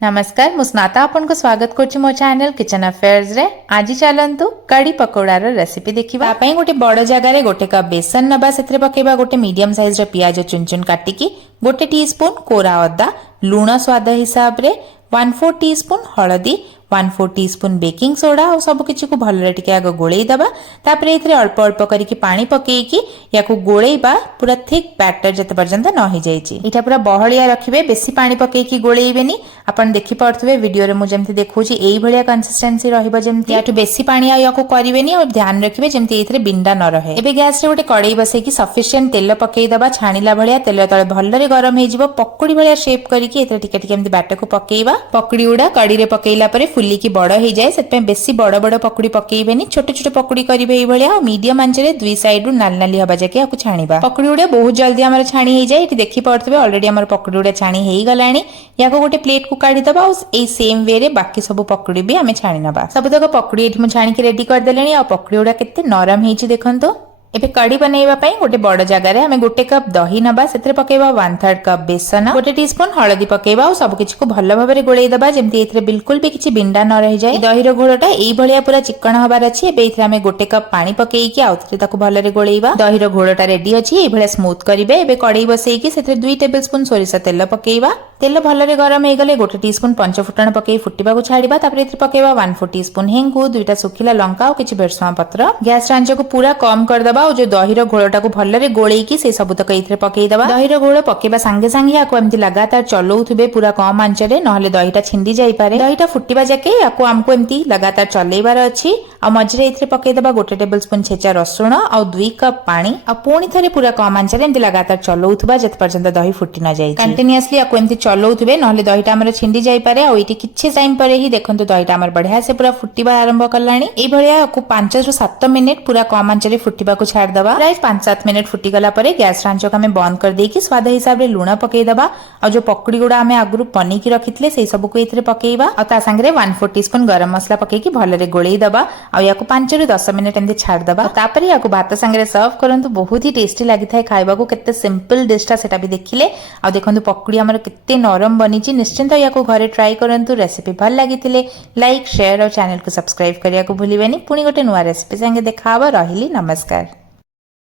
नमस्कार मु स्नाता आपन को स्वागत करछि मो चैनल किचन अफेयर्स रे। आज चलंतु कड़ी पकोड़ा रो रेसिपी देखिबा। पई गोटे बड़ जगह रे गोटे कप बेसन नबा, सेतरे पकेबा गोटे मीडियम साइज रो प्याज चुन चुन काटिकी, गोटे टीस्पून कोरा अदा, लूण स्वाद हिसाब रे, 1/4 टीस्पून हळदी, 1/4 टीस्पून बेकिंग सोडा और सब किछि को भलरे टिके आगो गोळेई दबा। तापरे एथरे अल्प अल्प करिकी पानी पकेईकी याकू गोळेईबा पूरा थिक बैटर जते पर्यंत न हो जाईची। इटा पूरा बहलिया रखिबे, बेसी पानी पकेईकी गोळेईबेनी। आपण देखि पारथुबे वीडियो रे मु जेमति देखौची एई भलिया कंसिस्टेंसी रहिबो जेमति। याटू बेसी पानी आ याकू करिवेनी और ध्यान रखिबे जेमति एथरे बिंडा न रहे। एबे गैस रे गोटे कड़ाई बसेकी सफिशिएंट तेल पकेई दबा। छाणीला भलिया तेल तळे भलरे गरम हे जिवो। पकोड़ी भलिया शेप करिकी एथरे टिके टिके एमति बैटर को पकेईबा। पकोड़ी उडा कड़ी रे पकेइला परे फुल्ली की बड़ हो जाए, से बेसी बड़ बड़ पकोड़ी पकेइबेनी, छोटे छोटे पकोड़ी करिवे एई भलिया। मीडियम आंच रे दुई साइड रु नाल नाली हबा जाके आकु छाणीबा। पकोड़ी उडा बहुत जल्दी हमर छाणी हे जाए। एटी देखि पारथबे ऑलरेडी हमर पकोड़ी उडा छाणी हेई गलानी। याको गोटे प्लेट को काढी दबा और ए सेम वे रे बाकी सब पकोड़ी भी हमें छाणी नबा। सब तक पकोड़ी एठी मु छाणी के रेडी कर देलेनी। आ पकोड़ी उडा केते नरम हेची देखंतो। एबे कड़ी बनैबा पई गोटे बड़ जगह रे हमें गोटे कप दही नबा, सेतरे पकेबा 1/3 कप बेसन, गोटे टीस्पून हळदी पकेबा और सब किछि को भलो भाबरे गोळेई दबा जेमति एथरे बिल्कुल भी किछि बिंडा न रहि जाय। दही रो घोळटा एई भलिया पूरा चिकन हबार अछि। एबे एथरे हमें गोटे कप पानी पकेईकी आउथरे ताको भलरे गोळेईबा। दही रो घोळटा रेडी अछि। एई भलिया स्मूथ करिवे। एबे कड़ी बसेईकी सेथरे 2 टेबलस्पून सोरिष तेल पकेईबा। तेल भलरे गरम हे गले गोटे टीस्पून पंचफुटण पकेई फुटिबा को छाड़ीबा। तापरे एथरे पकेबा 1/4 टीस्पून हेंगु, 2टा सुखिला लंका और किछि भेरसुआ पत्र। गैस आंच को पूरा कम कर दबा और जो दही रो घोळटा को भलरे गोळेईकी से सब तक एथरे पकेई दबा। दही रो घोळ पकेबा संगे संगे याको एमति लगातार चलौथुबे पूरा कम आंच रे, नहले दहीटा छिंडी जाई पारे। दहीटा फुटिबा जाके याको हमको एमति लगातार चलेइबार अछि। आ मझरे एथरे पकेई दबा गोटे टेबलस्पून छेचा रसुण और 2 कप पानी। आ पुणी थरे पूरा कम आंच रे एमति लगातार चलौथुबा जत पर्यंत दही फुटी न जाई। कंटीन्यूअसली याको एमति चलौथुबे, नहले दहीटा हमर छिंडी जाई पारे। आ एटी किछि टाइम परे ही देखंतु दहीटा हमर बढ़िया से पूरा फुटिबा आरंभ करलानी। एई भलिया याको 5 रु 7 मिनिट पूरा कम आंच रे फुटिबा को छाड़ दबा। प्राय 5-7 मिनिट फुटी गला परे गैस आंच को हमें बंद कर देकी स्वाद हिसाब रे लूण पकेई दबा। और जो पकोड़ी गुडा हमें आगरु पनी की रखितले सेई सब को एथरे पकेईबा। और ता संगे 1/4 टीस्पून गरम मसला पकेईकी भलरे गोळेई दबा। और याको 5 रु 10 मिनिट एमति छाड़ दबा। तापरे याको भात संगे सर्व करंतु। बहुत ही टेस्टी लागि थाए खाइबा को। केते सिंपल डिश ता सेटा भी देखिले। और देखंतु पकोड़ी हमर केते नरम बनिची। निश्चिंत याको घरे ट्राई करंतु। रेसिपी भल लागितिले लाइक शेयर और चैनल को सब्सक्राइब करिया को भूलिबेनी। पुनी गोटे नुवा रेसिपी संगे देखाबा। रहिली नमस्कार।